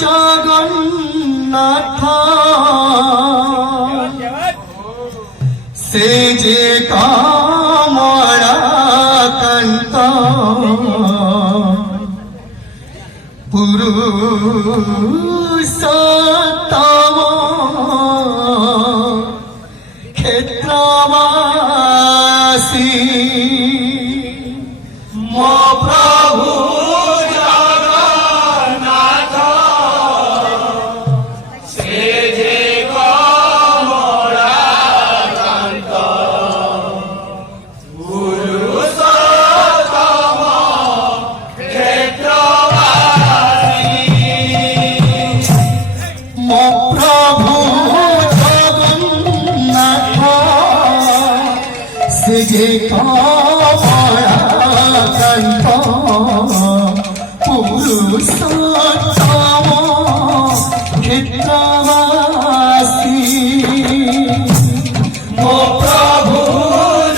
জগন্নাথ সে যে কমলাকান্ত পুরুষোত্তম ক্ষেত্রবাসী মো প্রভু জগন্নাথ সে যে কমলাকান্ত পুরুষোত্তম ক্ষেত্রবাসী মো প্রভু জগন্নাথ সে যে কমলাকান্ত পুরুষোত্তম ক্ষেত্রবাসী মো প্রভু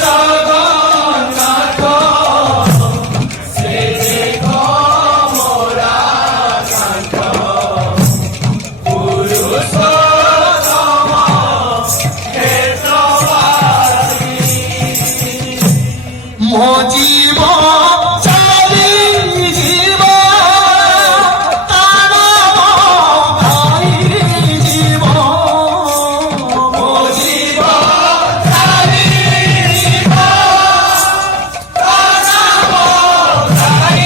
জগন্নাথ সে যে কমলাকান্ত পুরুষোত্তম ক্ষেত্রবাসী মো জীব চালি জীব তার ভাই জীব মো জীব চালি জীব তার ভাই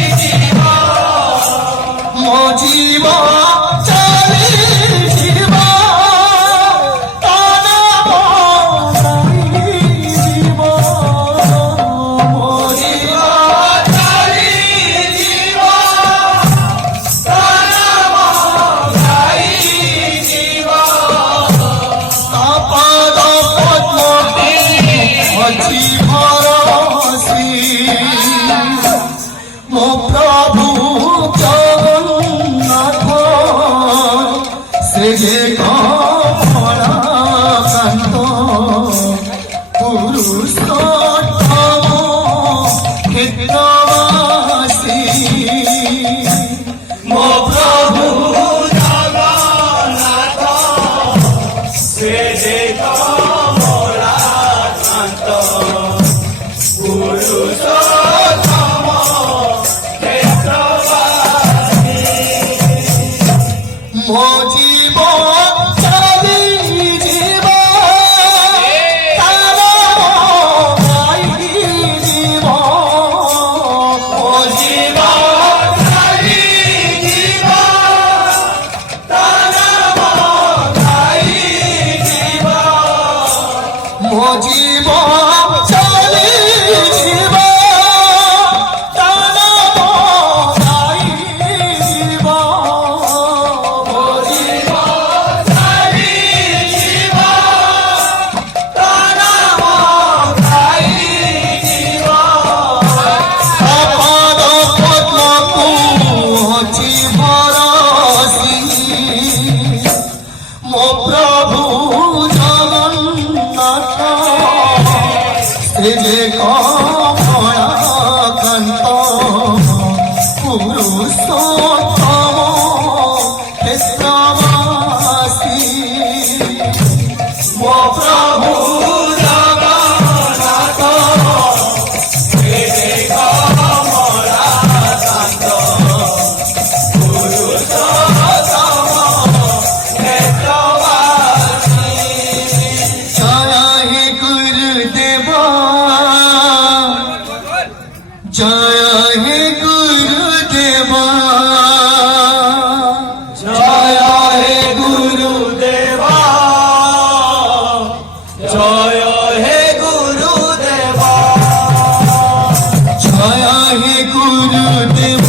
জীব মো জীব চালি জীব তার ভাই জীব মো প্রভু জগন্নাথ সে যে কমলাকান্ত পুরুষোত্তম ক্ষেত্রবাসী মো প্রভু জগন্নাথ সে যে কমলাকান্ত পুরুষোত্তম ক্ষেত্রবাসী মো জীব চালি জীব তার ভাই জীব মো জীব চালি জীব তার ভাই জীব মো জীব চালি জীব তার ভাই জীব মো জীব চালি জীব তার ভাই জীব আপদ পদ্মকু হচি ভরসি মো প্রভু জগন্নাথ সে যে কমলাকান্ত পুরুষোত্তম ক্ষেত্রবাসী মো প্রভু জগন্নাথ সে যে কমলাকান্ত পুরুষোত্তম ক্ষেত্রবাসী জয় হে গুরুদেব জয় হে গুরুদেব জয় হে গুরুদেব জয় হে গুরুদেব জয় হে গুরুদেব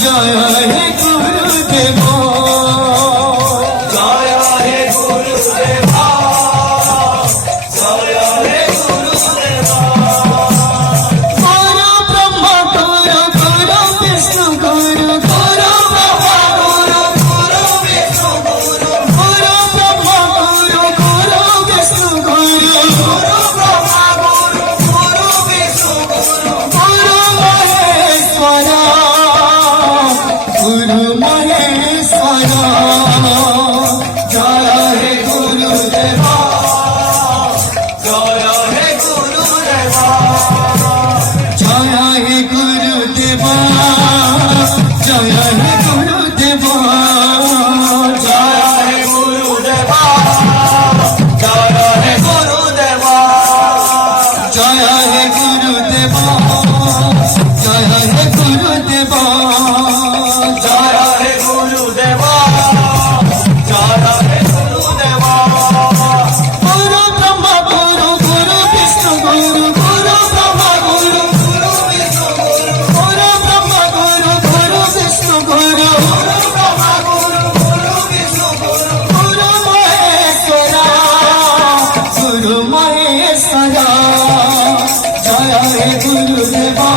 জয় হে গুরুদেব জয় হে গুরুদেব জয় হে গুরুদেব গুরু ব্রহ্মা গুরু গুরু বিষ্ণু গুরু গুরু ব্রহ্মা গুরু গুরু বিষ্ণু গুরু গুরু ব্রহ্মা গুরু গুরু বিষ্ণু গুরু গুরু ব্রহ্মা গুরু গুরু বিষ্ণু গুরু গুরু মহেশ্বর गुरु महेश्वरा जय हे गुरुदेवा जय हे गुरुदेवा जय हे गुरुदेवा जय हे गुरुदेवा जय हे गुरुदेवा जय हे गुरुदेवा जय हे गुरुदेवा जय हे गुरुदेवा जय हे गुरुदेवा जय हे गुरुदेवा गुरु ब्रह्मा गुरु गुरु विष्णु गुरु गुरु ब्रह्मा गुरु गुरु विष्णु गुरु गुरु ब्रह्मा गुरु गुरु विष्णु गुरु गुरु ब्रह्मा गुरु गुरु विष्णु गुरु गुरु महेश्वरा जय हे गुरुदेवा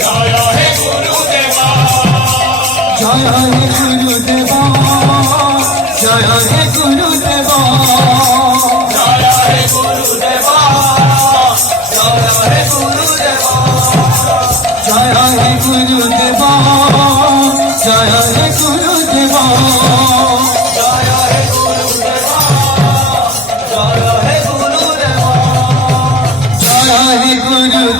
जय हे गुरुदेवा जय हे गुरुदेवा जय हे गुरुदेवा जय हे गुरुदेवा जय हे गुरुदेवा जय हे गुरुदेवा जय हे गुरुदेवा जय हे गुरुदेवा जय हे गुरुदेवा जय हे गुरुदेवा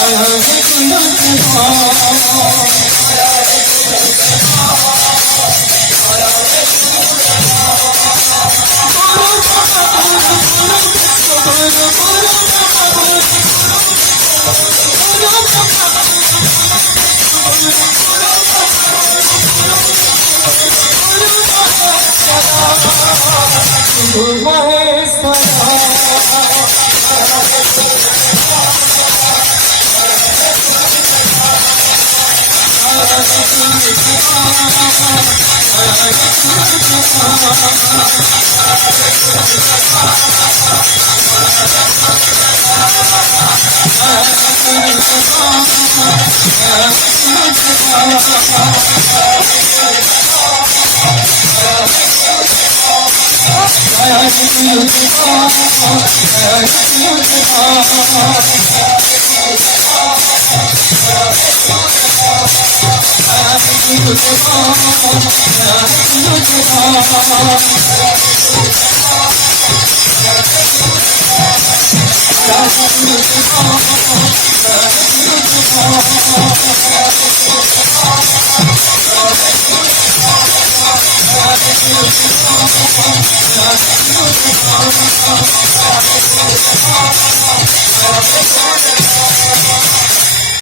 जय हे गुरुदेवा